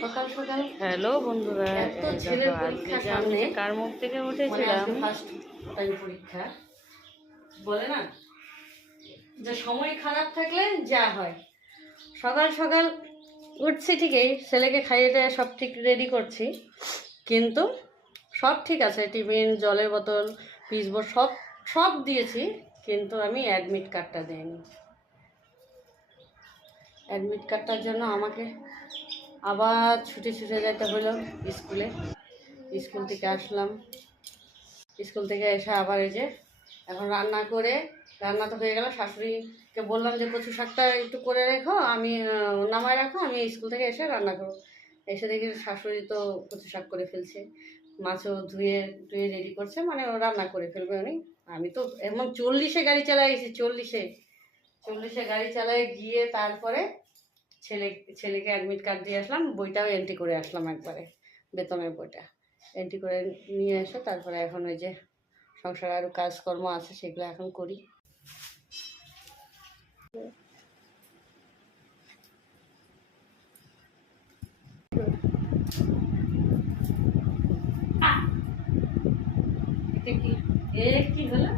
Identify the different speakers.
Speaker 1: সকাল সকাল
Speaker 2: হ্যালো বন্ধুরা আজকে যে আমি। কার মুখ থেকে
Speaker 1: মানে
Speaker 2: উঠেছিলাম।
Speaker 1: ফার্স্ট টাইম পরীক্ষা। বলে না? যে সময় খারাপ থাকলে যা হয়। সকাল সকাল উঠছি ঠিকই ছেলেকে খাইয়ে দেয় সব ঠিক রেডি করছি। কিন্তু সব ঠিক আছে টিফিন জলের বোতল পিসবোর্ড সব সব দিয়েছি কিন্তু আমি অ্যাডমিট কার্ডটা দিইনি। অ্যাডমিট কার্ডটার জন্য আমাকে আবার ছুটে ছুটে যেতে হলো স্কুলে। স্কুল থেকে আসলাম। স্কুল থেকে এসে আবার এই যে এখন রান্না করে, রান্না তো হয়ে গেল, শাশুড়িকে বললাম যে কচু শাকটা একটু করে রেখো, আমি নামায় রাখো, আমি স্কুল থেকে এসে রান্না করব। এসে দেখি শাশুড়ি তো কচু শাক করে ফেলছে। মাছও ধুয়ে ধুয়ে রেডি করছে মানে রান্না করে ফেলবে উনি। আমি তো এমন চল্লিশে গাড়ি চালাই গেছি চল্লিশে। চল্লিশে গাড়ি চালায় গিয়ে তারপরে ছেলে, ছেলেকে অ্যাডমিট কার্ড দিয়ে আসলাম, বইটাও এন্ট্রি করে আসলাম একবারে, বেতনের বইটা। এন্ট্রি করে নিয়ে এসে তারপরে এখন ওই যে সংসারে আরও কাজকর্ম আছে, সেগুলো এখন করি। কি হলো?